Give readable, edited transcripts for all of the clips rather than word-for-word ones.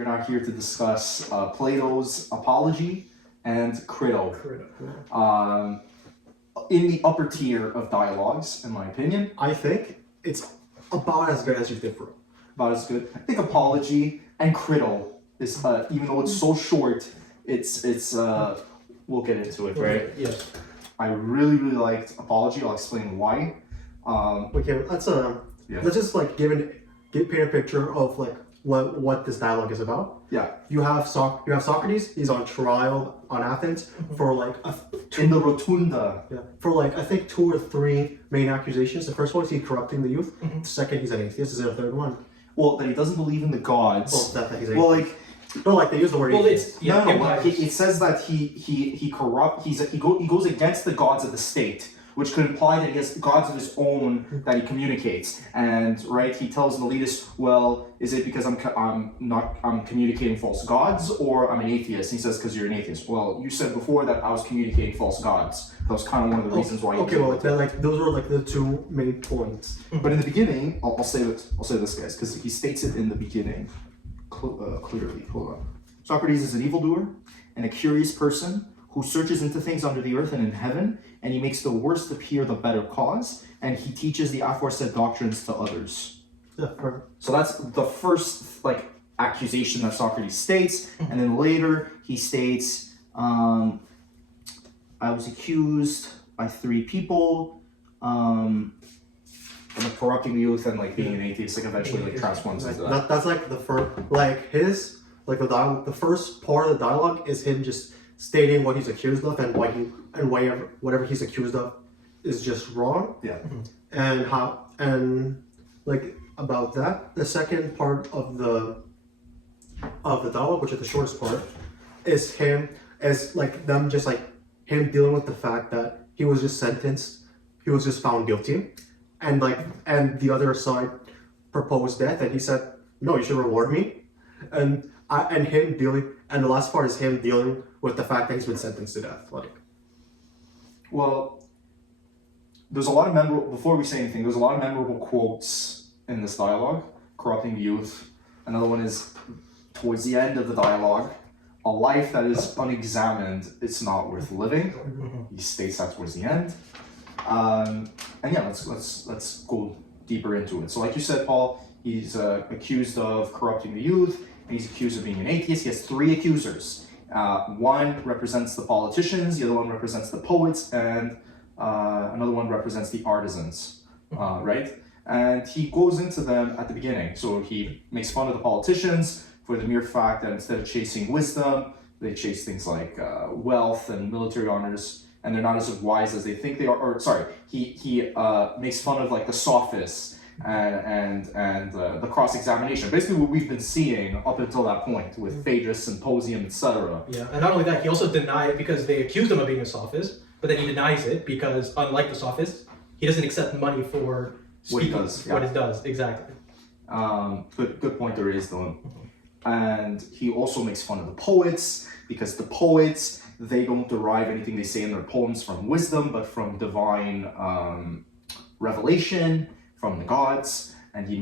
we're not here to discuss Plato's Apology and Crito. In the upper tier of dialogues, in my opinion. I think it's about as good as you did for. About as good. I think Apology and Crito is, even though it's so short, it's we'll get into it, right? Yes. I really liked Apology. I'll explain why. Okay, let's just like paint a picture of like what this dialogue is about. Yeah. You have Socrates. He's on trial on Athens for like in the rotunda. Yeah. For like I think 2 or 3 main accusations. The first one is he's corrupting the youth. The second, he's an atheist. Is there a third one? Well, that he doesn't believe in the gods. Well, that he's well, like. No, like they use the word. Well, it says that he goes against the gods of the state, which could imply that he has gods of his own that he communicates. And right, he tells an elitist, well, is it because I'm communicating false gods, or I'm an atheist? And he says, because you're an atheist. Well, you said before that I was communicating false gods. That was kind of one of the reasons why. Okay, well, then like those were like the 2 main points. But in the beginning, I'll say this, guys, because he states it in the beginning. Clearly, hold on. Socrates is an evildoer and a curious person who searches into things under the earth and in heaven, and he makes the worst appear the better cause, and he teaches the aforesaid doctrines to others. Yeah, so that's the first like accusation that Socrates states, and then later he states, I was accused by 3 people. And like corrupting the youth and like being an atheist, like eventually like transforms into that. That's like the first, like his, like the dialogue. The first part of the dialogue is him just stating what he's accused of and whatever he's accused of is just wrong. Yeah. And like about that, the second part of the dialogue, which is the shortest part, is him dealing with the fact that he was just sentenced, he was just found guilty. And the other side proposed death, and he said, "No, you should reward me." And the last part is him dealing with the fact that he's been sentenced to death. Well, there's a lot of memorable. Before we say anything, there's a lot of memorable quotes in this dialogue. Corrupting the youth. Another one is towards the end of the dialogue. A life that is unexamined, it's not worth living. He states that towards the end. And yeah, let's go deeper into it. So like you said, Paul, he's accused of corrupting the youth, and he's accused of being an atheist. He has 3 accusers. One represents the politicians, the other one represents the poets, and another one represents the artisans, right? And he goes into them at the beginning. So he makes fun of the politicians for the mere fact that instead of chasing wisdom, they chase things like wealth and military honors. And they're not as wise as they think they are. Or sorry, he makes fun of like the sophists and the cross-examination. Basically, what we've been seeing up until that point with Phaedrus, Symposium, etc. Yeah, and not only that, he also denied because they accused him of being a sophist, but then he denies it because, unlike the sophists, he doesn't accept money for speaking what it does. Exactly. Good point there is though. And he also makes fun of the poets because the poets, they don't derive anything they say in their poems from wisdom, but from divine revelation from the gods. And he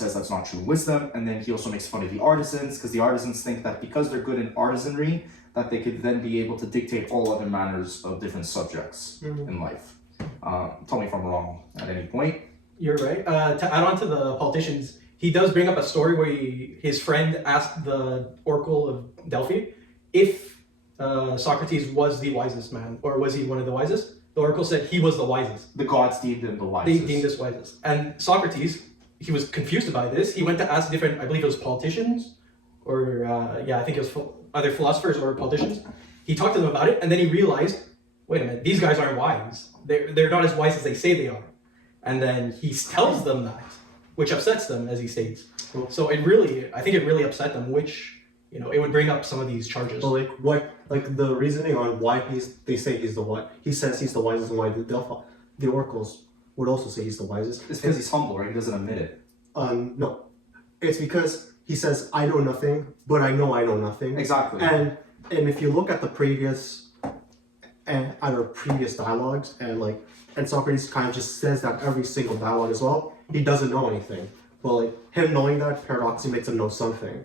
says that's not true wisdom. And then he also makes fun of the artisans because the artisans think that because they're good in artisanry, that they could then be able to dictate all other manners of different subjects in life. Tell me if I'm wrong at any point. You're right. To add on to the politicians, he does bring up a story where his friend asked the Oracle of Delphi if Socrates was the wisest man, or was he one of the wisest? The Oracle said he was the wisest. The gods deemed him the wisest. They deemed us wisest. And Socrates, he was confused by this. He went to ask different, I believe it was politicians, or I think it was either philosophers or politicians. He talked to them about it, and then he realized, wait a minute, these guys aren't wise. They're not as wise as they say they are. And then he tells them that, which upsets them, as he states. So I think it really upset them, which, it would bring up some of these charges. So the reasoning on why they say he's the what he says he's the wisest, and why the oracles would also say he's the wisest. It's because he's humble, right? He doesn't admit it. No, it's because he says I know nothing, but I know nothing. Exactly. And if you look at the previous dialogues and Socrates kind of just says that every single dialogue as well, he doesn't know anything. But him knowing that paradoxically makes him know something.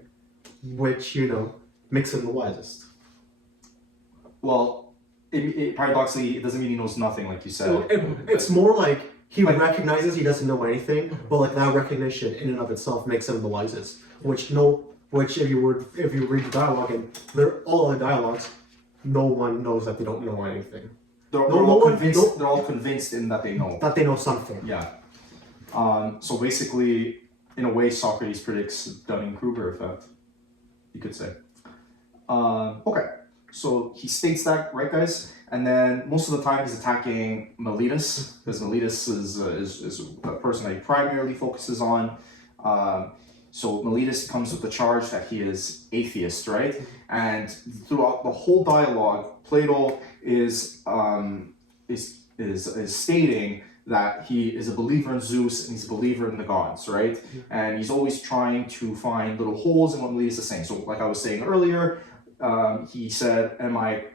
which makes him the wisest. Well, it paradoxically, it doesn't mean he knows nothing, like you said. It's more like he recognizes he doesn't know anything, but like that recognition in and of itself makes him the wisest. Which if you read the dialogue and all the dialogues, no one knows that they don't know anything. They're all convinced in that they know. That they know something. Yeah. So basically, in a way, Socrates predicts Dunning-Kruger effect, you could say. Okay. So he states that, right, guys? And then most of the time he's attacking Meletus, because Meletus is a person that he primarily focuses on. So Meletus comes with the charge that he is atheist, right? And throughout the whole dialogue, Plato is stating that he is a believer in Zeus and he's a believer in the gods, right? And he's always trying to find little holes in what Meletus is saying. So, like I was saying earlier, he said, am I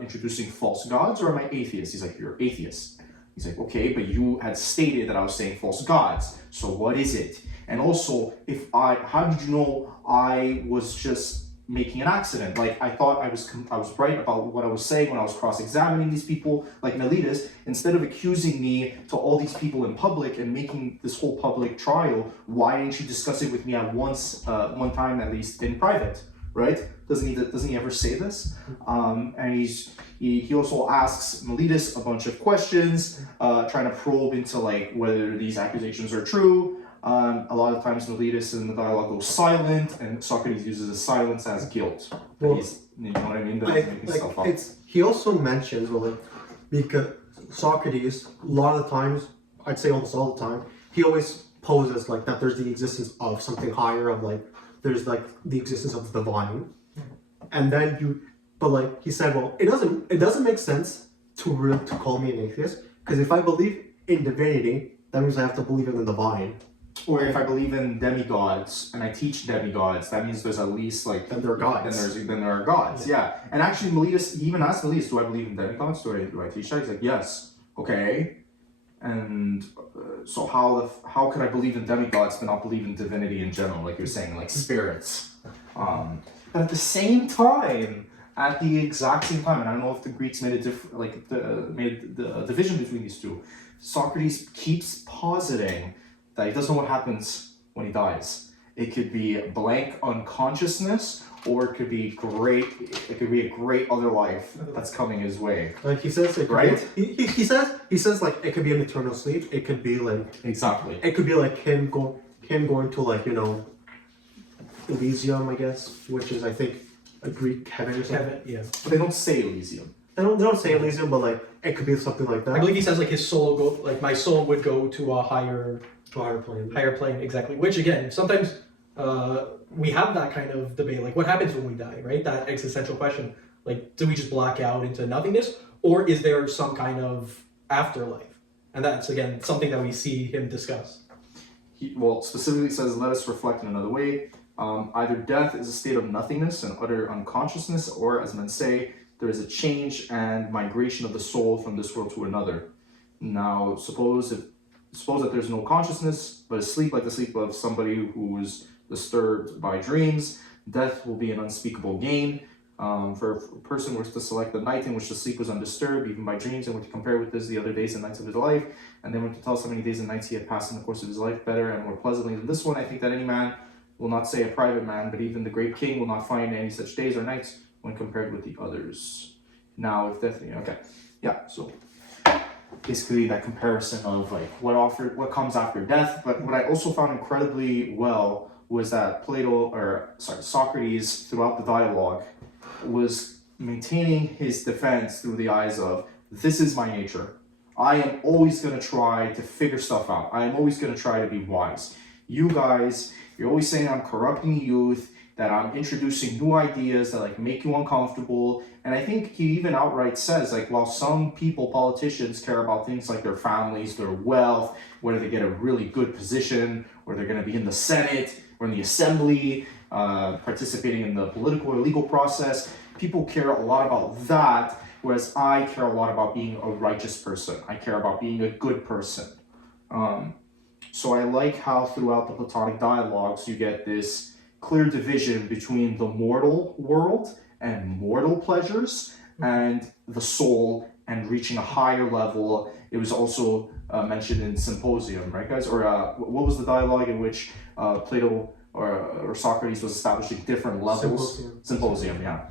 introducing false gods or am I atheist? He's like, you're atheist. He's like, okay, but you had stated that I was saying false gods. So what is it? And also, how did you know I was just making an accident? Like, I thought I was right about what I was saying when I was cross-examining these people, like Meletus. Instead of accusing me to all these people in public and making this whole public trial, why didn't you discuss it with me at one time at least in private, right? Doesn't he ever say this? And he also asks Meletus a bunch of questions, trying to probe into like whether these accusations are true. A lot of times Meletus in the dialogue goes silent, and Socrates uses the silence as guilt. Well, You know what I mean? That doesn't make himself up. He also mentions, because Socrates, a lot of the times, I'd say almost all the time, he always poses like that there's the existence of something higher, of like, there's like the existence of the divine. And then he said, well, it doesn't make sense to call me an atheist, because if I believe in divinity, that means I have to believe in the divine. Or if I believe in demigods and I teach demigods, that means there's at least like then there are gods. Then there are gods, yeah. And actually, Meletus, he even asked Meletus, "Do I believe in demigods? Do I teach that?" He's like, "Yes." Okay. And so how could I believe in demigods but not believe in divinity in general, like you're saying, like spirits? But at the same time, at the exact same time, and I don't know if the Greeks made made the division between these two. Socrates keeps positing that he doesn't know what happens when he dies. It could be blank unconsciousness, or it could be a great other life that's coming his way. Like he says, right? He says like it could be an eternal sleep. It could be like exactly. It could be like him going to like Elysium, I guess, which is I think a Greek heaven or something. Heaven, yeah. But they don't say Elysium. They don't say Elysium, but like it could be something like that. I believe he says like his soul my soul would go to a higher plane. Higher plane, exactly. Which again, sometimes we have that kind of debate. Like, what happens when we die, right? That existential question. Like, do we just black out into nothingness, or is there some kind of afterlife? And that's again something that we see him discuss. He specifically says, "Let us reflect in another way. Either death is a state of nothingness and utter unconsciousness, or as men say, there is a change and migration of the soul from this world to another. Now, suppose that there's no consciousness, but a sleep like the sleep of somebody who is disturbed by dreams. Death will be an unspeakable gain. For a person were to select the night in which the sleep was undisturbed, even by dreams, and were to compare with this the other days and nights of his life, and then were to tell us how many days and nights he had passed in the course of his life better and more pleasantly than this one, I think that any man will not say a private man, but even the great king will not find any such days or nights when compared with the others. Now, if death, okay, yeah, so basically that comparison of like what comes after death. But what I also found incredibly well was that Socrates throughout the dialogue was maintaining his defense through the eyes of, this is my nature. I am always going to try to figure stuff out. I am always going to try to be wise. You guys, you're always saying I'm corrupting youth, that I'm introducing new ideas that like make you uncomfortable. And I think he even outright says, like, while some people, politicians, care about things like their families, their wealth, whether they get a really good position, or they're going to be in the Senate or in the Assembly, participating in the political or legal process, people care a lot about that, whereas I care a lot about being a righteous person. I care about being a good person. So I like how throughout the Platonic dialogues you get this clear division between the mortal world and mortal pleasures and the soul and reaching a higher level. It was also mentioned in Symposium, right, guys? Or what was the dialogue in which Plato or Socrates was establishing different levels? Symposium, yeah.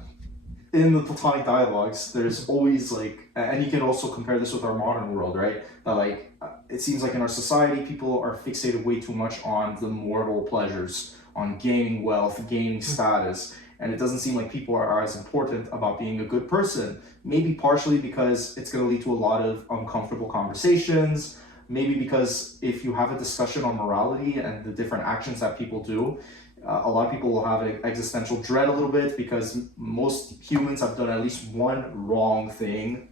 In the Platonic dialogues, there's always like, and you can also compare this with our modern world, right? That like, it seems like in our society, people are fixated way too much on the mortal pleasures, on gaining wealth, gaining status, and it doesn't seem like people are as important about being a good person. Maybe partially because it's going to lead to a lot of uncomfortable conversations. Maybe because if you have a discussion on morality and the different actions that people do, a lot of people will have an existential dread a little bit because most humans have done at least one wrong thing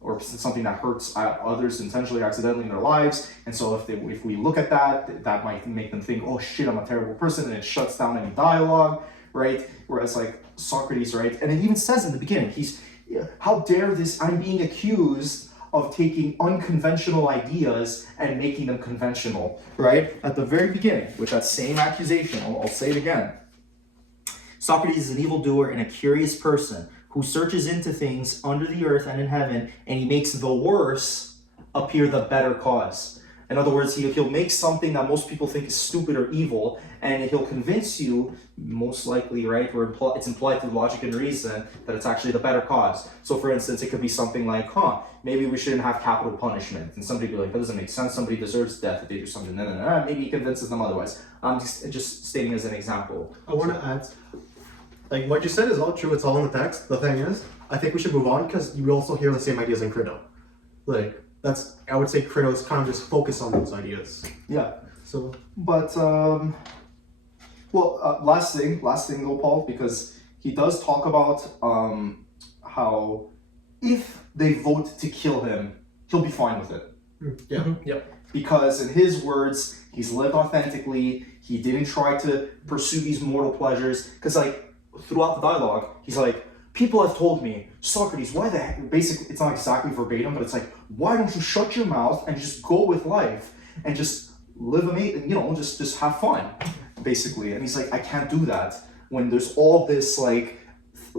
or something that hurts others intentionally or accidentally in their lives. And so if we look at that might make them think, oh shit, I'm a terrible person, and it shuts down any dialogue, right? Whereas like Socrates, right? And it even says in the beginning, how dare this, I'm being accused of taking unconventional ideas and making them conventional, right? At the very beginning, with that same accusation, I'll say it again. Socrates is an evildoer and a curious person who searches into things under the earth and in heaven, and he makes the worse appear the better cause. In other words, he'll make something that most people think is stupid or evil, and he'll convince you, most likely, right, where it's implied through logic and reason, that it's actually the better cause. So for instance, it could be something like, maybe we shouldn't have capital punishment. And somebody would be like, that doesn't make sense, somebody deserves death if they do something. Maybe he convinces them otherwise. I'm just stating as an example. I want to add, like, what you said is all true, it's all in the text. The thing is, I think we should move on because you also hear the same ideas in Crito. Like, I would say Crito's kind of just focus on those ideas. Yeah. So, but last thing though, Paul, because he does talk about how if they vote to kill him, he'll be fine with it. Yeah. Mm-hmm. Yep. Because in his words, he's lived authentically. He didn't try to pursue these mortal pleasures. Because like throughout the dialogue, he's like, people have told me, Socrates, why the heck? Basically, it's not exactly verbatim, but it's like, why don't you shut your mouth and just go with life and just live just have fun, basically. And he's like, I can't do that when there's all this like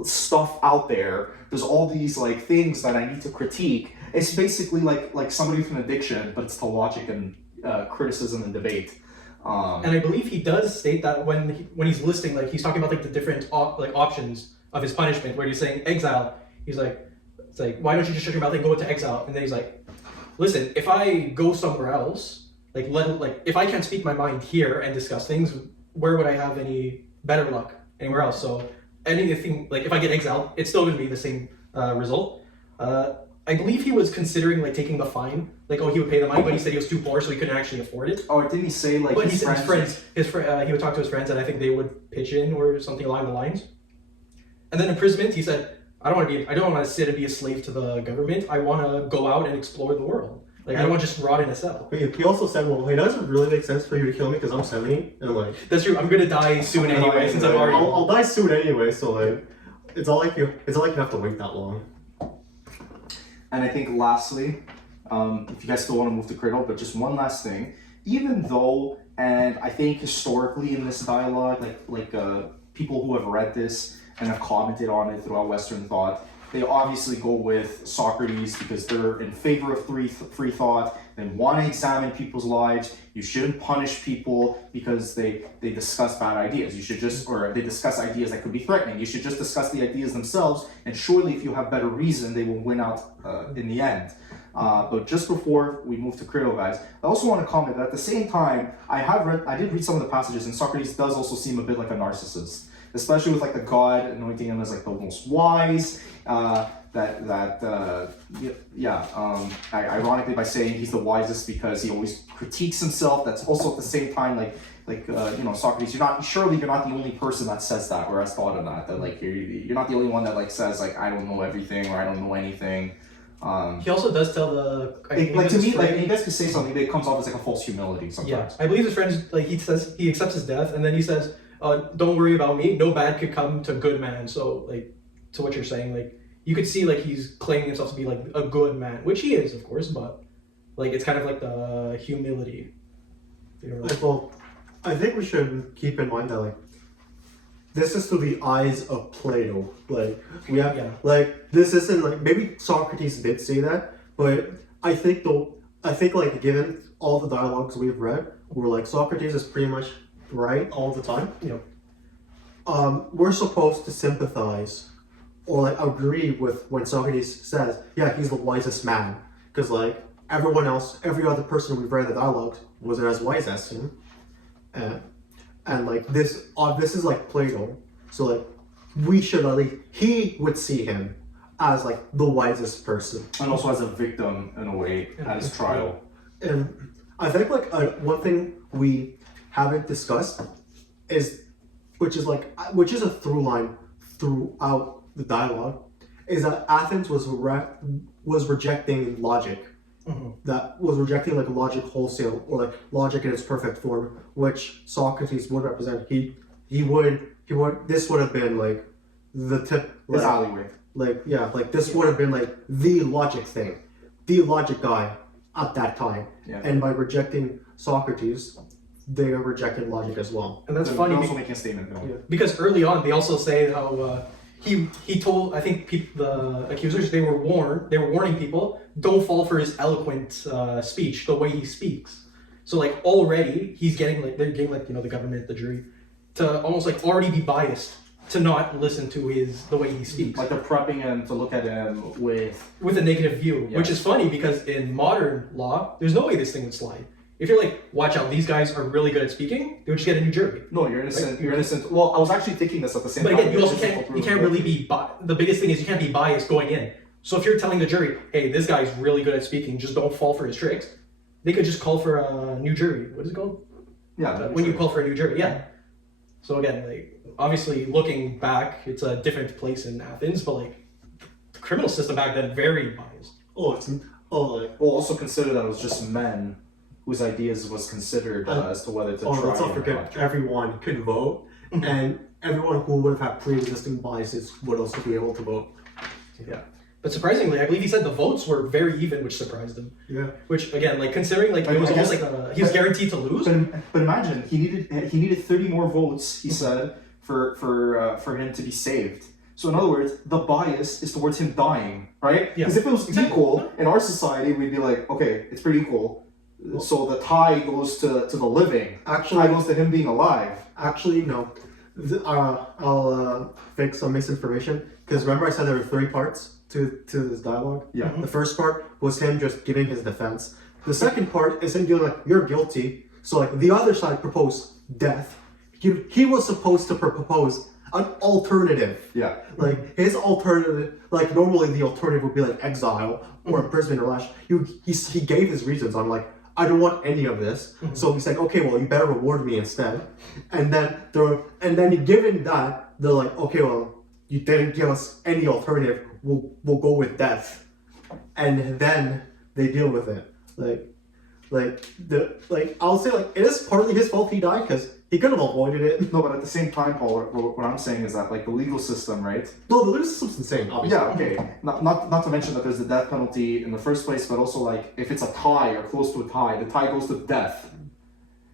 stuff out there. There's all these like things that I need to critique. It's basically like somebody with an addiction, but it's to logic and criticism and debate. And I believe he does state that when he's listing, like he's talking about like the different options of his punishment, where he's saying exile. He's like, it's like, why don't you just shut your mouth and go into exile? And then he's like, listen, if I go somewhere else, if I can't speak my mind here and discuss things, where would I have any better luck anywhere else? So anything, like if I get exiled, it's still going to be the same result. I believe he was considering like taking the fine, like he would pay the money, but he said he was too poor, so he couldn't actually afford it. Or didn't he say like But he said he would talk to his friends, and I think they would pitch in or something along the lines. And then imprisonment, he said, I don't want to sit and be a slave to the government. I want to go out and explore the world. Like I don't want to just rot in a cell. He also said, well, it doesn't really make sense for you to kill me because I'm 70, and like That's true. I'm gonna die soon anyway, since I'm already. I'll die soon anyway, so like it's not like you have to wait that long. And I think lastly, if you guys still want to move to Crito, but just one last thing, even though, and I think historically in this dialogue, like people who have read this and have commented on it throughout Western thought, they obviously go with Socrates because they're in favor of free thought. They want to examine people's lives. You shouldn't punish people because they discuss bad ideas. You should or they discuss ideas that could be threatening. You should just discuss the ideas themselves, and surely if you have better reason, they will win out in the end. But just before we move to Crito, guys, I also want to comment that at the same time, I did read some of the passages, and Socrates does also seem a bit like a narcissist, especially with like the god anointing him as like the most wise. Ironically by saying he's the wisest because he always critiques himself. That's also at the same time Socrates, you're not the only person that says that or has thought of that like you're not the only one that like says like I don't know everything or I don't know anything. He also does tell you guys could say something that comes off as like a false humility sometimes. Yeah, I believe his friends, like he says he accepts his death and then he says, don't worry about me, no bad could come to good man. So like to what you're saying, like you could see like he's claiming himself to be like a good man, which he is, of course, but like it's kind of like the humility. Well, I think we should keep in mind that like this is through the eyes of Plato. Like we have, Yeah. like this isn't like maybe Socrates did say that, but I think like given all the dialogues we've read, we're like Socrates is pretty much right all the time. You know, We're supposed to sympathize or like agree with when Socrates says, yeah, he's the wisest man, because like everyone else, every other person we've read the dialogues wasn't as wise as him, and like this is like Plato, so like we should at least he would see him as like the wisest person, And also as a victim in a way at his trial. and I think like one thing we haven't discussed is which is a through line throughout the dialogue, is that Athens was rejecting logic, that was rejecting like logic wholesale or like logic in its perfect form, which Socrates would represent. He would this would have been like the tip, His like, alleyway. like this would have been like the logic thing, the logic guy at that time, Yeah. and by rejecting Socrates, they are rejecting logic as well. and that's They're funny also making a statement. Though. because early on they also say how he told, I think the accusers, they were warning people, don't fall for his eloquent speech, the way he speaks. So like already they're getting like, you know, the government, the jury, to almost like already be biased to not listen to the way he speaks. Like they're prepping him to look at him with A negative view, Yeah. which is funny because in modern law, there's no way this thing would slide. If you're like, watch out, these guys are really good at speaking, they would just get a new jury. no, you're innocent. Like, you're innocent. Well, I was actually thinking this at the same But time. again, you also Innocent can't until you can't proven really guilty. be the biggest thing is you can't be biased going in. So if you're telling the jury, hey, this guy's really good at speaking, just don't fall for his tricks, they could just call for a new jury. What is it called? Yeah. When you call for a new jury, yeah. So again, like obviously looking back, it's a different place in Athens, but like the criminal system back then very biased. Well, also consider that it was just men whose ideas was considered as to whether to try. Let's not or forget not. everyone could vote, and everyone who would have had pre-existing biases would also be able to vote. Yeah. But surprisingly, I believe he said the votes were very even, which surprised him. Yeah. Which again, like considering like I it was guess- almost like he was guaranteed to lose. But imagine he needed 30 more votes. He said for him to be saved. So in other words, the bias is towards him dying, right? Yeah. Because if it was Exactly. equal in our society, we'd be like, okay, it's pretty equal. So the tie goes to the living. Actually, Tie goes to him being alive. Actually, no. I'll fix some misinformation, because remember I said there were 3 parts to this dialogue? Yeah. The first part was him just giving his defense. The second part is him being like, you're guilty. So like the other side proposed death. He was supposed to propose an alternative. Yeah. Like his alternative, like normally the alternative would be like exile or imprisonment or lash. He gave his reasons. I'm like, I don't want any of this. So he said, okay, well, you better reward me instead. And then given that, they're like, okay, well, you didn't give us any alternative. We'll go with death. And then they deal with it. I'll say like it is partly his fault he died, because he could have avoided it. No, but at the same time, Paul, what I'm saying is that like the legal system, right? No, the legal system's insane, obviously. Yeah, okay. Not to mention that there's the death penalty in the first place, but also like if it's a tie or close to a tie, the tie goes to death.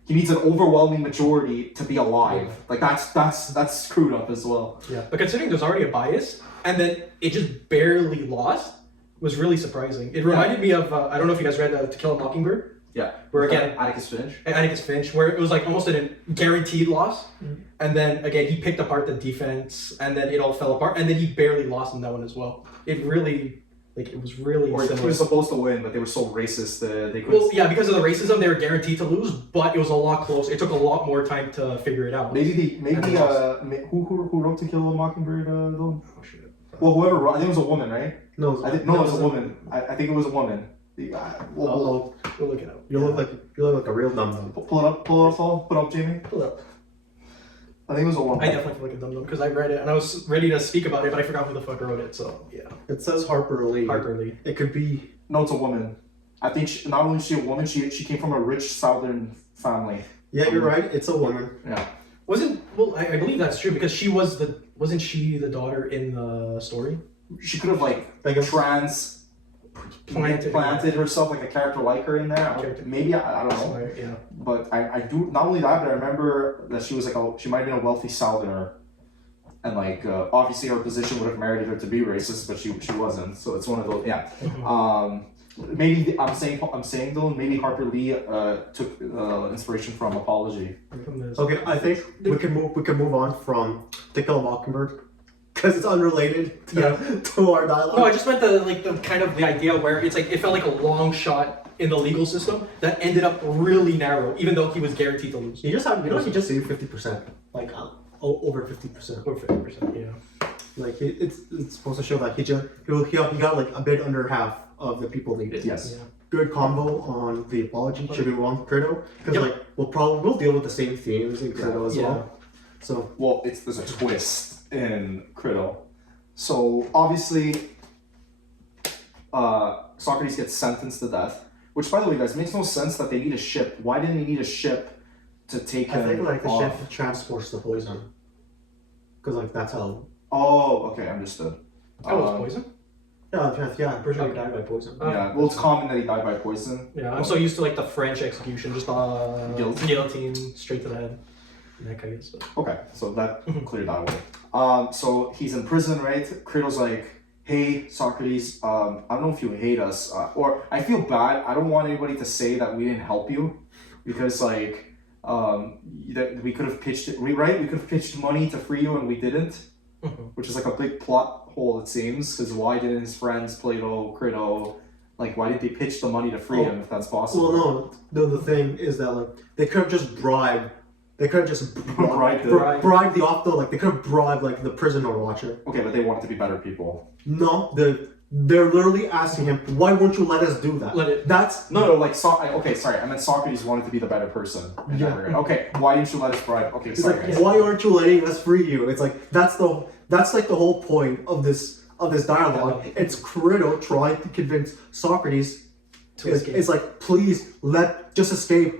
He needs an overwhelming majority to be alive. Like that's screwed up as well. Yeah. But considering there's already a bias, and then it just barely lost, was really surprising. It reminded me of I don't know if you guys read To Kill a Mockingbird. Yeah. Where again, Atticus Finch. Atticus Finch, where it was like almost a guaranteed loss, and then again he picked apart the defense, and then it all fell apart, and then he barely lost in that one as well. It really, it was really Or he similar. was supposed to win, but they were so racist that they couldn't. Well, yeah, because of the racism, they were guaranteed to lose, but it was a lot closer. It took a lot more time to figure it out. Who wrote To Kill a Mockingbird though? Oh, shit. Well, whoever wrote, I think it was a woman, right? No, It was a woman. I think it was a woman. We'll look it up. You look like a real dum-dum. Pull it up, Paul. Put it up, Jamie. Pull it up. I think it was a woman. I definitely feel like a dum-dum because I read it and I was ready to speak about it, but I forgot who the fuck wrote it. So yeah, It says Harper Lee. Harper Lee. It could be. No, it's a woman. I think not only is she a woman, she came from a rich southern family. Yeah, you're right. It's a woman. Yeah. I believe that's true because wasn't she the daughter in the story? She could have like planted herself like a character like her in there. Maybe I don't know. Yeah. But I do not only that, but I remember that she was she might have been a wealthy southerner. and like obviously her position would have merited her to be racist, but she wasn't. So it's one of those. Yeah. Maybe I'm saying though, maybe Harper Lee took inspiration from Apology. Okay, I think we can move on from To Kill a Mockingbird because it's unrelated to our dialogue. No, I just meant the kind of the idea where it's like it felt like a long shot in the legal system that ended up really narrow, even though he was guaranteed to lose. He just saved 50%, like over 50%. Or 50%, yeah. Like it's supposed to show that he got like a bit under half of the people needed. Yes. Yeah. Good combo on the Apology. Should we move on to Crito? Because we'll deal with the same themes in Crito as well. So well, there's a twist in Crito. So obviously, Socrates gets sentenced to death. Which, by the way, guys, makes no sense that they need a ship. Why didn't they need a ship to take him? I think like the off? ship transports the poison. Because like that's how. Oh, okay, understood. That was poison? Yeah, I'm pretty sure he died by poison. Yeah, well, it's common that he died by poison. Yeah, I'm so used to like the French execution, just guillotine straight to the head. Neck, I guess. But. Okay, so that cleared that away. So he's in prison, right? Crito's like, hey, Socrates, I don't know if you hate us, or I feel bad. I don't want anybody to say that we didn't help you, because like, that we could have pitched it, right? We could have pitched money to free you, and we didn't, which is like a big plot hole, it seems. Because why didn't his friends, Plato, Crito, like, why didn't they pitch the money to free him if that's possible? Well, no. The thing is that like they could have just bribed. They could have just bribed the opto, like they could have bribed like the prisoner watcher. Okay, but they wanted to be better people. No, they're literally asking him, why won't you let us do that? That's no, like okay, sorry, I meant Socrates wanted to be the better person. Okay, why didn't you let us bribe? Okay, it's sorry. like, Guys. why aren't you letting us free you? It's like that's like the whole point of this dialogue. It's Crito trying to convince Socrates to escape. It's like, please just escape.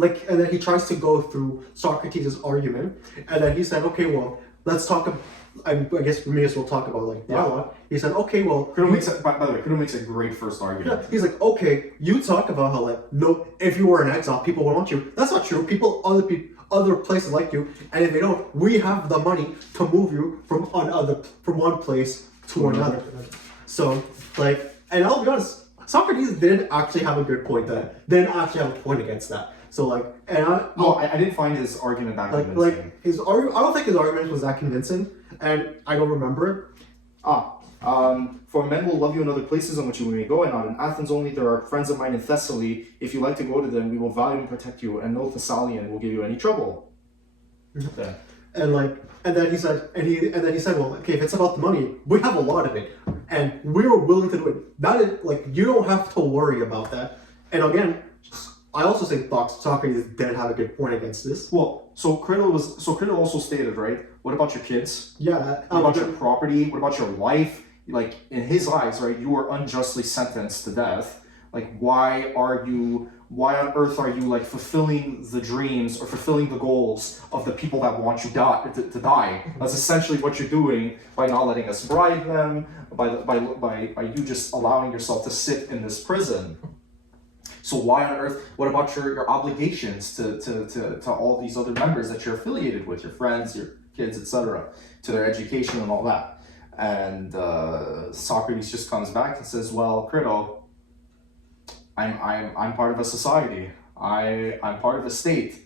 And then he tries to go through Socrates' argument, and then he said, okay, well, let's talk about, I guess we may as well talk about like dialogue. He said, okay, well, Crito makes a great first argument. He's like, okay, you talk about how like, no, if you were in exile, people would want you. That's not true. Other places like you, and if they don't, we have the money to move you from one place to another. So like, and I'll be honest, Socrates didn't actually have a good point didn't actually have a point against that. So like, and I didn't find his argument that convincing. Like his argument, I don't think his argument was that convincing, and I don't remember it. For men will love you in other places on which you may go, and not in Athens only. There are friends of mine in Thessaly. If you like to go to them, we will value and protect you, and no Thessalian will give you any trouble. Okay. And then he said, well, okay, if it's about the money, we have a lot of it, and we're willing to do it. That is like, you don't have to worry about that. And again, I also think Socrates didn't have a good point against this. Well, so Crito also stated, right? What about your kids? Yeah. What about your property? What about your life? Like, in his eyes, right, you were unjustly sentenced to death. Like, why on earth are you like fulfilling the dreams or fulfilling the goals of the people that want you to die? That's essentially what you're doing by not letting us bribe them, by you just allowing yourself to sit in this prison. So why on earth, what about your obligations to all these other members that you're affiliated with, your friends, your kids, etc., to their education and all that? And Socrates just comes back and says, well, Crito, I'm part of a society. I'm part of a state.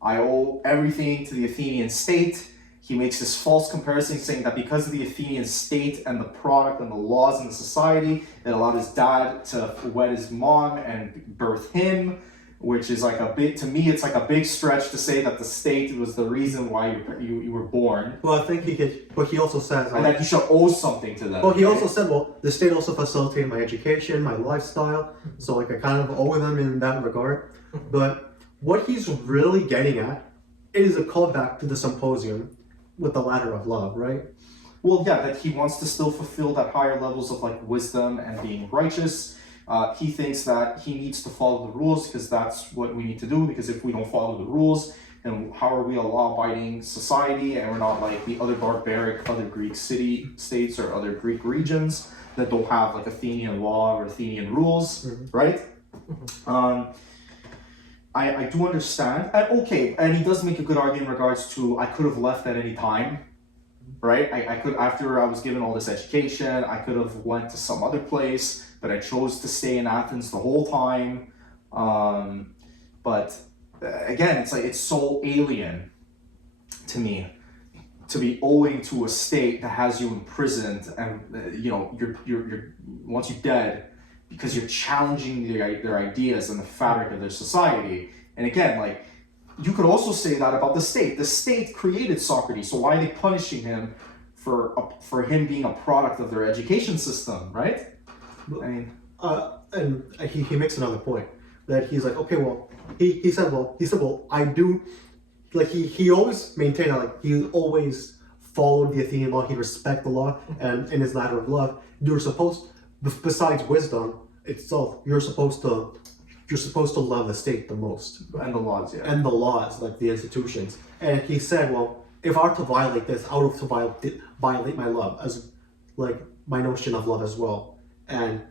I owe everything to the Athenian state. He makes this false comparison saying that because of the Athenian state and the product and the laws in the society, it allowed his dad to wed his mom and birth him, which is like to me, it's like a big stretch to say that the state was the reason why you were born. Well, I think he could, but he also says... And that he should owe something to them. Well, he also said, well, the state also facilitated my education, my lifestyle, so like I kind of owe them in that regard. But what he's really getting at is a callback to the symposium with the ladder of love, right? Well, yeah, that he wants to still fulfill that higher levels of like wisdom and being righteous. He thinks that he needs to follow the rules because that's what we need to do, because if we don't follow the rules, then how are we a law-abiding society, and we're not like the other barbaric other Greek city-states or other Greek regions that don't have like Athenian law or Athenian rules, right? I do understand. And he does make a good argument in regards to I could have left at any time, right? I could, after I was given all this education, I could have went to some other place, but I chose to stay in Athens the whole time. But again, it's like, it's so alien to me to be owing to a state that has you imprisoned, and you're once you're dead, because you're challenging their ideas and the fabric of their society. And again, like, you could also say that about the state. The state created Socrates, so why are they punishing him for him being a product of their education system, right? I mean, and he makes another point that he's like, okay, well, he said, well, I do, like, he always maintained that, like, he always followed the Athenian law, he respected the law, and in his ladder of love, you're supposed, besides wisdom itself, you're supposed to love the state the most. and the laws, yeah. And the laws, like the institutions. And he said, well, if I were to violate this, I would have to violate my love, as like my notion of love as well. And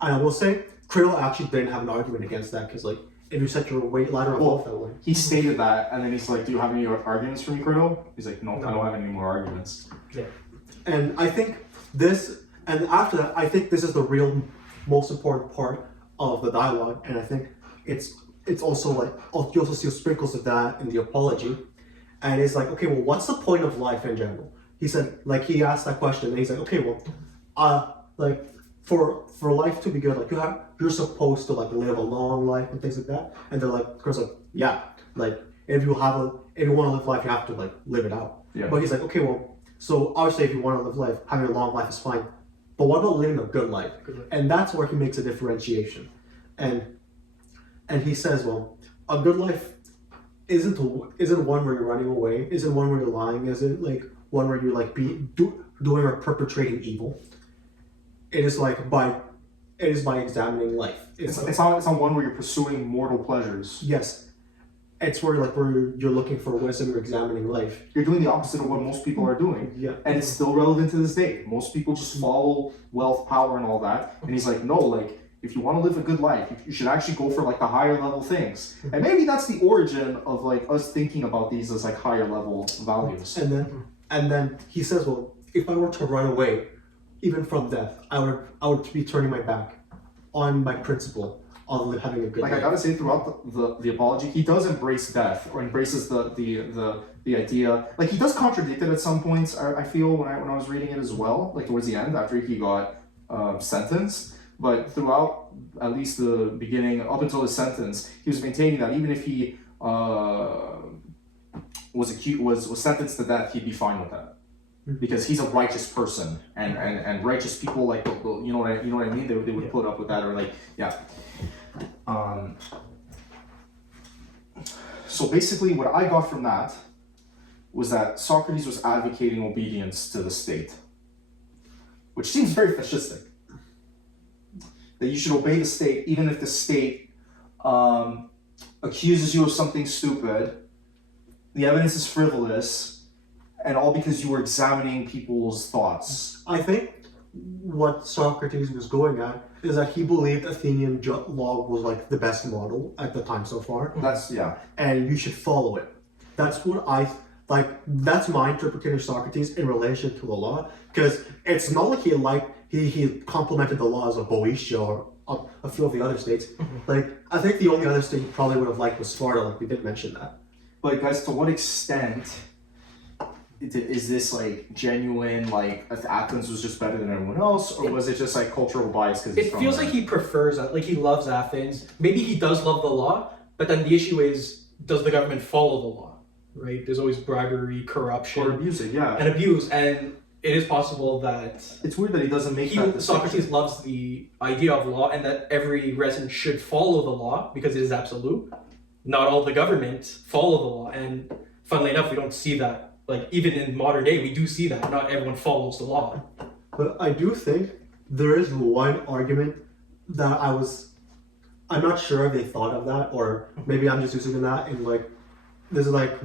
I will say, Crito actually didn't have an argument against that, because like, if you set your weight ladder of love that way. He stated that, and then he's like, do you have any arguments for me, Crito? He's like, no, I don't have any more arguments. Yeah. And I think this, and after that, I think this is the real most important part of the dialogue, and I think it's also like, you also see sprinkles of that in the apology, and it's like, okay, well, what's the point of life in general? He said, like, he asked that question, and he's like, okay, well, like, for life to be good, like, you're supposed to like live a long life and things like that, and they're like, of course, like, yeah, like, if you want to live life, you have to like live it out. Yeah. But he's like, okay, well, so obviously, if you want to live life, having a long life is fine. But what about living a good life? And that's where he makes a differentiation. And he says, well, a good life isn't one where you're running away, isn't one where you're lying, isn't like one where you're like doing or perpetrating evil. It is by examining life. It's not one where you're pursuing mortal pleasures. Yes. It's where you're looking for wisdom, you're examining life. You're doing the opposite of what most people are doing. Yeah. And it's still relevant to this day. Most people just follow wealth, power, and all that. And he's like, no, like, if you want to live a good life, you should actually go for like the higher level things. And maybe that's the origin of like us thinking about these as like higher level values. And then he says, well, if I were to run away, even from death, I would be turning my back on my principle of having a good life. I gotta say, throughout the apology, he does embrace death, or embraces the idea. Like, he does contradict it at some points. I feel when I was reading it as well, like towards the end after he got sentenced. But throughout, at least the beginning, up until his sentence, he was maintaining that even if he was sentenced to death, he'd be fine with that. Because he's a righteous person, and righteous people, like, you know what I mean? They would put up with that, or like, yeah. So basically, what I got from that was that Socrates was advocating obedience to the state, which seems very fascistic. That you should obey the state, even if the state accuses you of something stupid, the evidence is frivolous, and all because you were examining people's thoughts. I think what Socrates was going at is that he believed Athenian law was like the best model at the time so far. And you should follow it. That's what that's my interpretation of Socrates in relation to the law, because it's not like he complimented the laws of Boeotia or a few of the other states. Like, I think the only other state he probably would have liked was Sparta, like we did mention that. But guys, to what extent is this like genuine, like Athens was just better than everyone else, or was it just like cultural bias? Because it feels like he prefers, like he loves Athens. Maybe he does love the law, but then the issue is, does the government follow the law? Right? There's always bribery, corruption, or abusing, and abuse, and it is possible that it's weird that he doesn't make that. Socrates loves the idea of law, and that every resident should follow the law because it is absolute. Not all the government follow the law, and funnily enough, we don't see that. Like, even in modern day, we do see that not everyone follows the law. But I do think there is one argument that I'm not sure if they thought of that, or maybe I'm just using that in like, this is like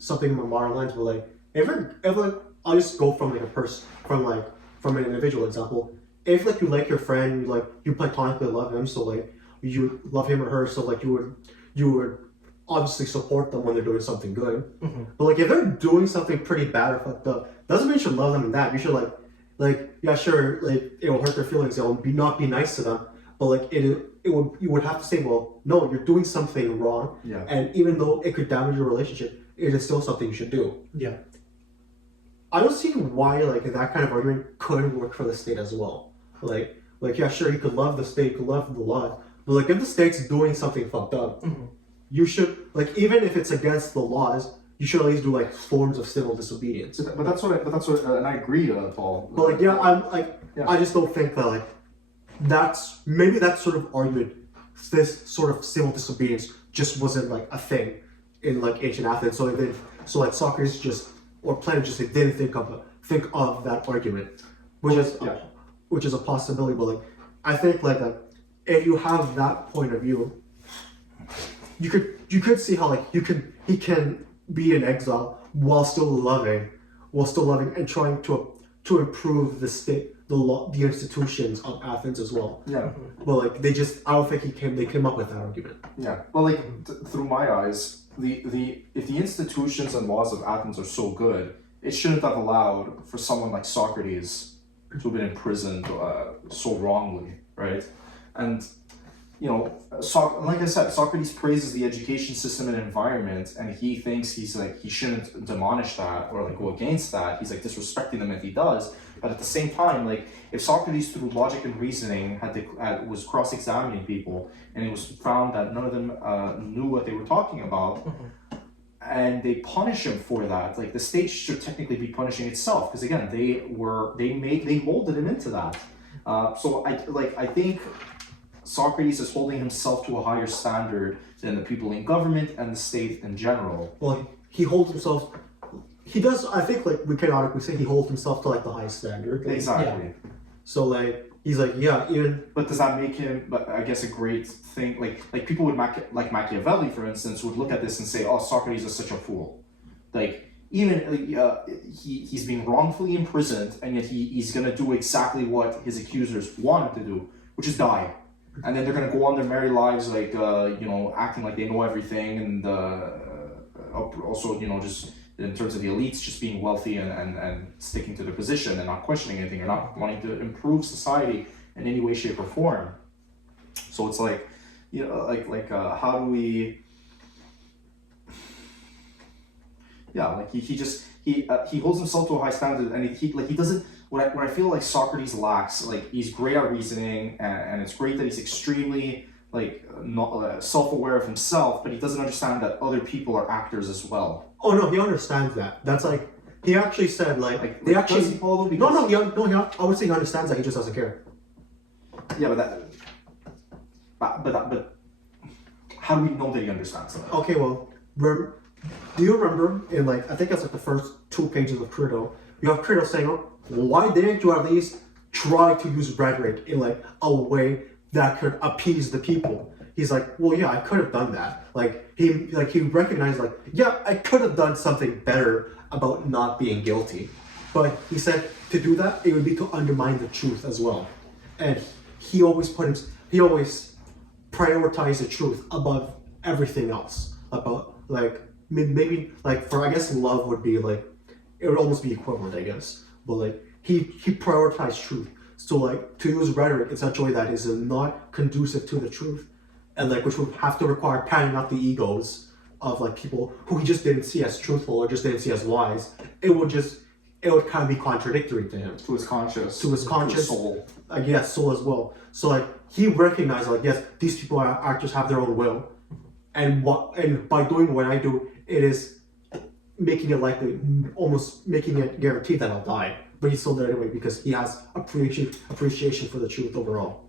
something in my modern lines, but like, if like, I'll just go from like a person, from an individual example. If like you like your friend, you platonically love him, so like you love him or her, so like you would obviously support them when they're doing something good. Mhm. But like if they're doing something pretty bad or fucked up, doesn't mean you should love them in that. You should like yeah, sure, like it will hurt their feelings. It will not be nice to them. But like you would have to say, well, no, you're doing something wrong. Yeah. And even though it could damage your relationship, it is still something you should do. Yeah. I don't see why like that kind of argument could work for the state as well. Like yeah, sure, you could love the state, you could love the law, but like if the state's doing something fucked up, you should like even if it's against the laws, you should at least do like forms of civil disobedience. But that's what and I agree, Paul. But like yeah, I'm like Yeah. I just don't think that like that's maybe that sort of argument, this sort of civil disobedience just wasn't like a thing in like ancient Athens. So like Socrates just or Plato just didn't think of that argument, which is a possibility. But like I think like if you have that point of view, you could see how like he can be in exile while still loving and trying to improve the state, the institutions of Athens as well. Yeah. But like I don't think they came up with that argument. Yeah. Well, like through my eyes, if the institutions and laws of Athens are so good, it shouldn't have allowed for someone like Socrates to have been imprisoned so wrongly, right? And you know, like I said, Socrates praises the education system and environment, and he thinks he shouldn't demolish that or like go against that. He's like disrespecting them if he does. But at the same time, like if Socrates through logic and reasoning was cross-examining people, and it was found that none of them knew what they were talking about, and they punish him for that, like the state should technically be punishing itself because again they molded him into that. So I think Socrates is holding himself to a higher standard than the people in government and the state in general. Well, he holds himself. He does. I think like we can honestly say he holds himself to like the highest standard. Like, Exactly. Yeah. So like he's like yeah even. But does that make him? But I guess a great thing. Like people would like Machiavelli, for instance, would look at this and say, "Oh, Socrates is such a fool." Like even he's being wrongfully imprisoned, and yet he's gonna do exactly what his accusers want him to do, which is die. And then they're gonna go on their merry lives, like acting like they know everything, and also just in terms of the elites, just being wealthy and sticking to their position and not questioning anything or not wanting to improve society in any way, shape, or form. So it's like, how do we? Yeah, like he holds himself to a high standard, and he doesn't. What I feel like Socrates lacks, like he's great at reasoning, and it's great that he's extremely not self-aware of himself, but he doesn't understand that other people are actors as well. Oh no, he understands that. That's like he actually said they actually. Does he, Paulo? I would say he understands that. He just doesn't care. Yeah, but how do we know that he understands that? Okay, well, do you remember in I think that's like the first 2 pages of Crito, you have Crito saying, why didn't you at least try to use rhetoric in a way that could appease the people? He's like, well, yeah, I could have done that. He recognized yeah, I could have done something better about not being guilty. But he said to do that, it would be to undermine the truth as well. And he always prioritized the truth above everything else. About maybe for I guess love would be it would almost be equivalent, I guess. But he prioritized truth. So to use rhetoric in such a way that is not conducive to the truth, and which would have to require panning out the egos of people who he just didn't see as truthful or just didn't see as wise. It would kind of be contradictory to him. To his conscience. To his soul. Yes, soul as well. So he recognized yes, these people are actors, have their own will, and by doing what I do, it is making it likely, almost making it guaranteed that I'll die. But he still did it anyway because he has appreciation for the truth overall.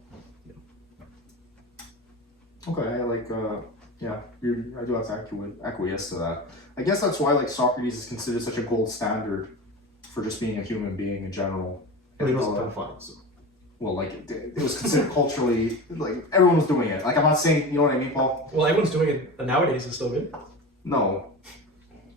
Okay, I do have to acquiesce to that. I guess that's why Socrates is considered such a gold standard for just being a human being in general. And he wasn't pedophile, so. Well, it was considered culturally, everyone was doing it. I'm not saying, you know what I mean, Paul? Well, everyone's doing it nowadays. It's still good. No.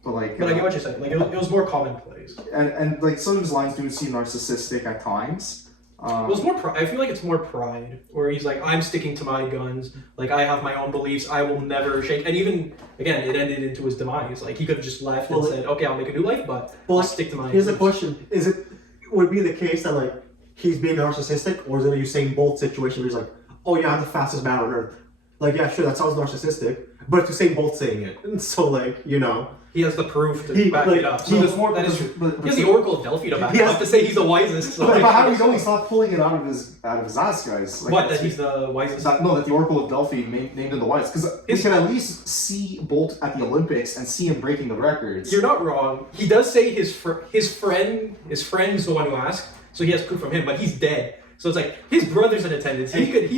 But I get what you're saying. It was more commonplace. And some of his lines do seem narcissistic at times, Well, it's more. I feel like it's more pride, where he's like, I'm sticking to my guns. Like I have my own beliefs. I will never shake. And even again, it ended into his demise. Like he could have just left and said, okay, I'll make a new life, but I'll stick to my. Here's the beliefs. question: Is it would it be the case that like he's being narcissistic, or is it a Usain Bolt situation where he's like, oh yeah, I'm the fastest man on earth? Like yeah, sure, that sounds narcissistic, but it's Usain Bolt saying it, and so like He has the proof to back it up. So that is true. He has the Oracle of Delphi to back it up to say he's the wisest. So But how do you know he's not pulling it out of his ass, guys? Like, what? That he's the wisest? that the Oracle of Delphi named him the wisest. Because we can at least see Bolt at the Olympics and see him breaking the records. You're not wrong. He does say his friend's the one who asked, so he has proof from him, but he's dead. So it's like his brother's in attendance. He could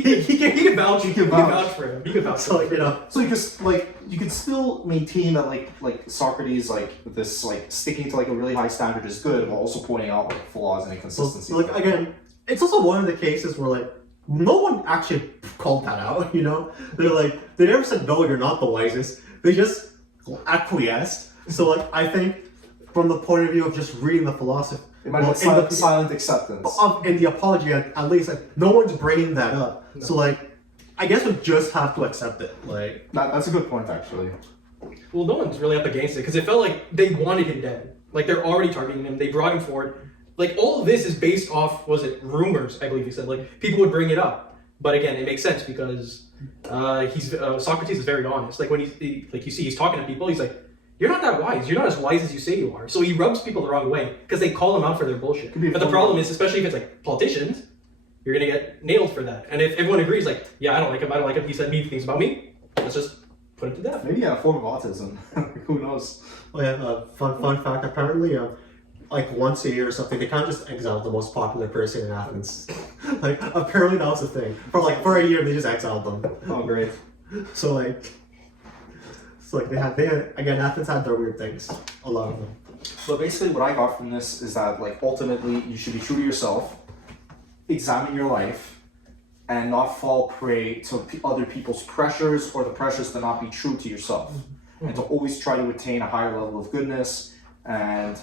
vouch. He could vouch for him. He could vouch. So like, So you could still maintain that like Socrates this sticking to a really high standard is good, while also pointing out flaws and inconsistencies. like again, it's also one of the cases where like no one actually called that out. They're like they never said no, you're not the wisest. They just acquiesced. So like I think from the point of view of just reading the philosophy. It might be silent acceptance. In the apology, at least, like, no one's bringing that up. No. So, like, I guess we just have to accept it. Like, that's a good point, actually. Well, no one's really up against it because it felt like they wanted him dead. Like they're already targeting him. They brought him forward. Like all of this is based off, was it rumors? I believe he said. Like people would bring it up, but again, it makes sense because Socrates is very honest. Like when he's talking to people, he's like, you're not that wise. You're not as wise as you say you are. So he rubs people the wrong way because they call him out for their bullshit. But the problem is, especially if it's like politicians, you're gonna get nailed for that. And if everyone agrees, like, yeah, I don't like him. He said mean things about me. Let's just put him to death. Maybe a form of autism. Who knows? Oh yeah. Fun fact. Apparently, like once a year or something, they can't just exile the most popular person in Athens. Like apparently that was the thing. For a year, they just exiled them. Oh great. So like. Again, Athens had their weird things, a lot of them. But basically what I got from this is that ultimately you should be true to yourself, examine your life, and not fall prey to other people's pressures or the pressures to not be true to yourself. Mm-hmm. And to always try to attain a higher level of goodness and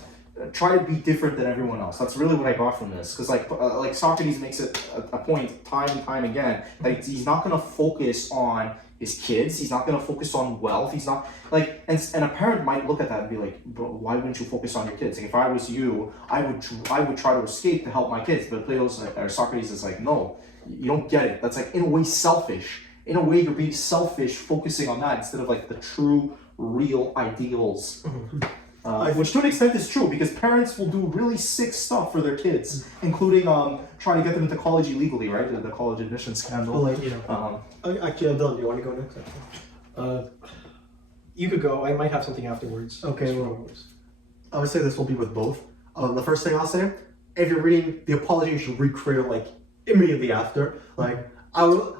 try to be different than everyone else. That's really what I got from this. Because Socrates makes it a point time and time again that he's not going to focus on his kids, he's not going to focus on wealth, he's not and a parent might look at that and be like, bro, why wouldn't you focus on your kids? Like if I was you, I would try to escape to help my kids. But Socrates is like, no, you don't get it. That's in a way selfish. In a way you're being selfish focusing on that instead of the true real ideals. Which to an extent is true because parents will do really sick stuff for their kids, including trying to get them into college illegally, right? The college admission scandal. Actually, Abdul, do you want to go next? You could go. I might have something afterwards. Okay, well, I would say this will be with both. The first thing I'll say, if you're reading the apology, you should read Crito immediately after. I would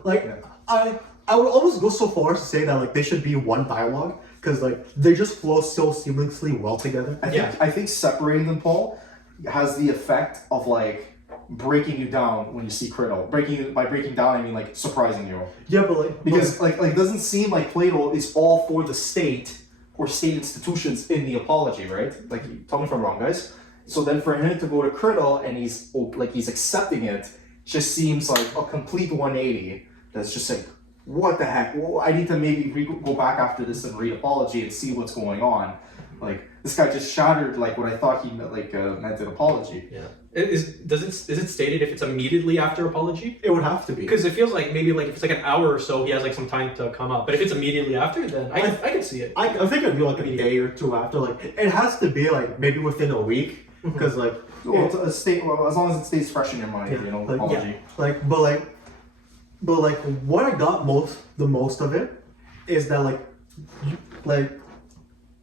almost go so far as to say that they should be one dialogue. Because they just flow so seamlessly well together. I think separating them, Paul, has the effect of breaking you down when you see Crito. By breaking down, I mean surprising you. Yeah, but because it doesn't seem like Plato is all for the state or state institutions in the Apology, right? Tell me if I'm wrong, guys. So then for him to go to Crito and he's accepting it, just seems like a complete 180. That's just what the heck? Well, I need to maybe go back after this and read Apology and see what's going on. This guy just shattered what I thought he meant meant an apology. Yeah. Is it stated if it's immediately after Apology? It would have to be. Because it feels like maybe if it's an hour or so, he has some time to come up. But if it's immediately after, then I can see it. I think it'd be a day or two after. It has to be maybe within a week. Because as long as it stays fresh in your mind, Apology. But what I got the most of it is that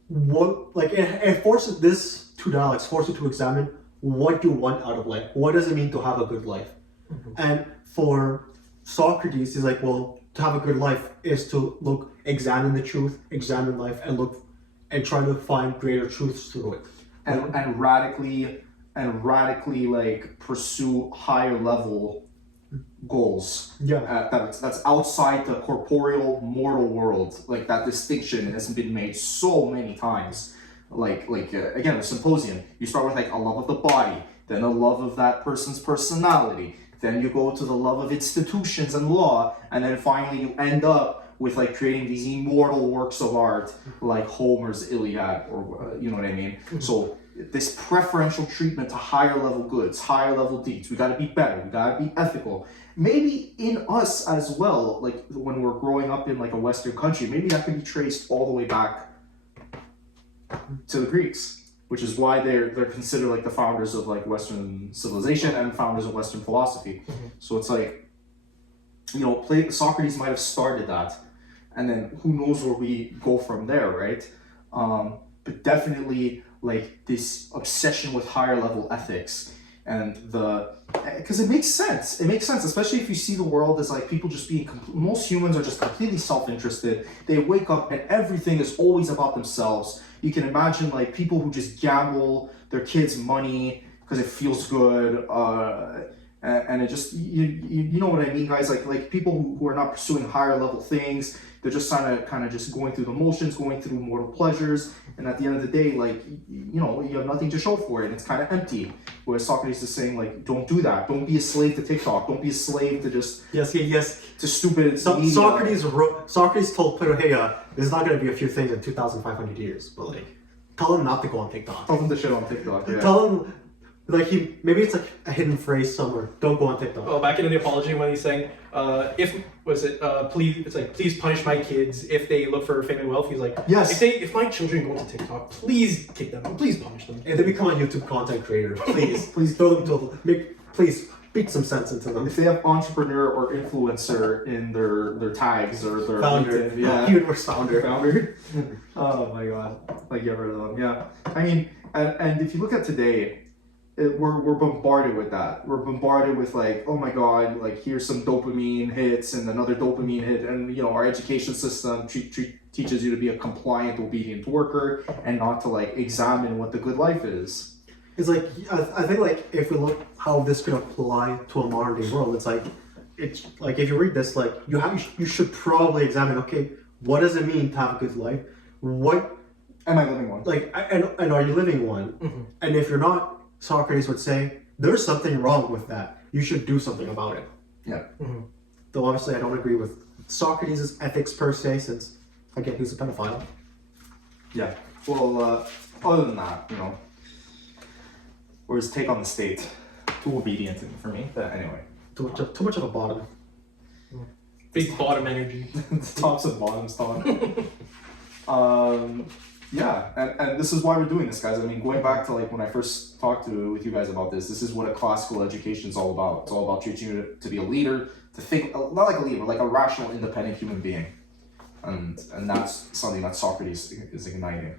it forces this two dialects force you to examine what you want out of life. What does it mean to have a good life? Mm-hmm. And for Socrates, he's to have a good life is to examine the truth, examine life, and try to find greater truths through it. And radically pursue higher level goals. Yeah. That's outside the corporeal mortal world. That distinction hasn't been made so many times. Again, the Symposium, you start with a love of the body, then a love of that person's personality, then you go to the love of institutions and law, and then finally you end up with like creating these immortal works of art like Homer's Iliad, or you know what I mean? So this preferential treatment to higher level goods, higher level deeds. We got to be better. We got to be ethical. Maybe in us as well, like when we're growing up in like a Western country, maybe that can be traced all the way back to the Greeks, which is why they're considered like the founders of like Western civilization and founders of Western philosophy. So it's like, you know, Socrates might have started that, and then who knows where we go from there, right? But definitely like this obsession with higher level ethics and because it makes sense. It makes sense, especially if you see the world as like people just being, most humans are just completely self-interested. They wake up and everything is always about themselves. You can imagine like people who just gamble their kids' money because it feels good, and it just, you know what I mean, guys? Like people who are not pursuing higher level things. They're just kind of just going through the motions, going through mortal pleasures, and at the end of the day, like, you know, you have nothing to show for it, and it's kind of empty. Whereas Socrates is saying, like, don't do that. Don't be a slave to TikTok. Don't be a slave to just to stupid media. Socrates told Plato, hey, there's not going to be a few things in 2,500 years, but like, tell him not to go on TikTok. Tell them to shit on TikTok. Yeah. Tell him, like, maybe it's like a hidden phrase somewhere. Don't go on TikTok. Oh, back in the apology when he's saying, please punish my kids if they look for fame and wealth. He's like, yes. If my children go to TikTok, please kick them, please punish them. If they become a YouTube content creator, please throw them to please speak some sense into them. If they have entrepreneur or influencer in their tags or their founder, LinkedIn, universe founder. Oh my god, like get rid of them. Yeah, I mean, and if you look at today. We're bombarded with that. We're bombarded with like, oh my god, like here's some dopamine hits and another dopamine hit, and you know our education system teaches you to be a compliant, obedient worker and not to like examine what the good life is. It's like I think like if we look how this could apply to a modern day world, it's like if you read this, like you should probably examine, okay, what does it mean to have a good life? What am I living one? Like and are you living one? Mm-hmm. And if you're not, Socrates would say, there's something wrong with that. You should do something about it. Yeah. Mm-hmm. Though obviously I don't agree with Socrates' ethics per se, since, again, he's a pedophile. Yeah. Well, other than that, you know, or his take on the state, too obedient for me. But anyway. Too much of a bottom. Big bottom energy. Tops and bottoms talk. Yeah, and this is why we're doing this, guys. I mean, going back to like when I first talked with you guys about this is what a classical education is all about. It's all about teaching you to be a leader, to think, not like a leader, but like a rational, independent human being. And that's something that Socrates is igniting.